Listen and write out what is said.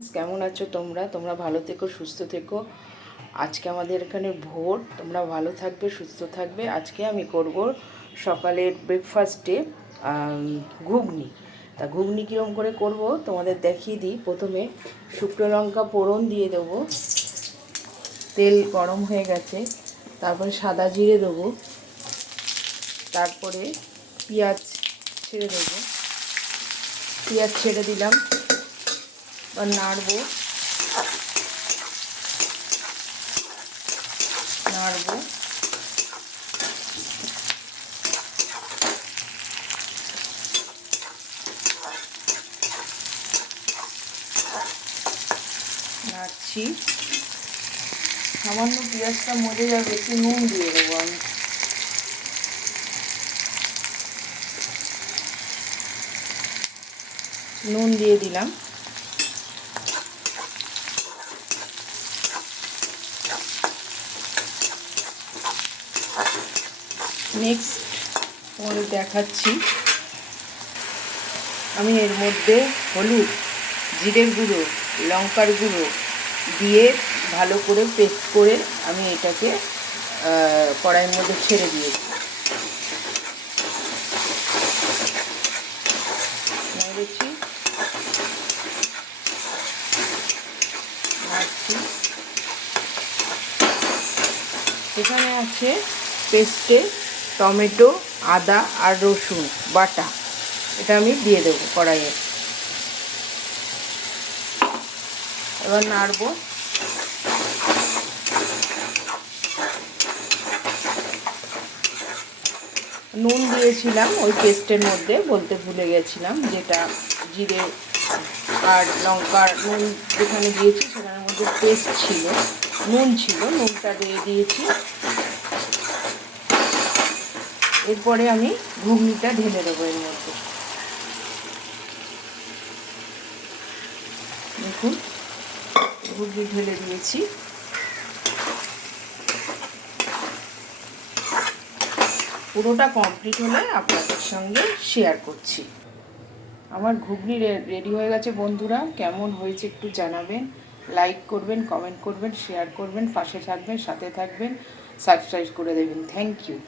কেমন আছো তোমরা? তোমরা ভালো থেকো, সুস্থ থেকো। আজকে আমাদের এখানে ভোট, তোমরা ভালো থাকবে, সুস্থ থাকবে। আজকে আমি করব সকালের ব্রেকফাস্টে ঘুগনি। তা ঘুগনি কীরকম করে করব তোমাদের দেখিয়ে দিই। প্রথমে শুকনো লঙ্কা ফোড়ন দিয়ে দেবো, তেল গরম হয়ে গেছে, তারপরে সাদা জিরে দেবো, তারপরে পেঁয়াজ ছেড়ে দেবো। পেঁয়াজ ছেড়ে দিলাম, আর নাড়বো নাড়বো নাড়ছি। সামান্য পেঁয়াজটা মজে যাবে, একটু নুন দিয়ে দেবো আমি। নুন দিয়ে দিলাম। নেক্সট তোমাদের দেখাচ্ছি, আমি এর মধ্যে হলুদ, জিরের গুঁড়ো, লঙ্কার গুঁড়ো দিয়ে ভালো করে পেস্ট করে আমি এটাকে কড়াইয়ের মধ্যে ছেড়ে দিয়েছি। নেড়েছি, নাড়ছি। এখানে আছে পেস্টে টমেটো, আদা আর রসুন বাটা, এটা আমি দিয়ে দেবো কড়াইয়ে। এবার নাড়বো। নুন দিয়েছিলাম ওই পেস্টের মধ্যে, বলতে ভুলে গেছিলাম, যেটা জিরে আর লঙ্কার নুন যেখানে দিয়েছি সেখানের মধ্যে পেস্ট ছিল, নুন ছিল, নুনটা দিয়ে দিয়েছি। এরপরে আমি ঘুগনিটা ঢেলে দেবো এর মধ্যে। দেখুন, ঘুগনি ঢেলে দিয়েছি। পুরোটা কমপ্লিট হলে আপনাদের সঙ্গে শেয়ার করছি। আমার ঘুগনি রেডি হয়ে গেছে বন্ধুরা। কেমন হয়েছে একটু জানাবেন, লাইক করবেন, কমেন্ট করবেন, শেয়ার করবেন, পাশে থাকবেন, সাথে থাকবেন, সাবস্ক্রাইব করে দেবেন। Thank you.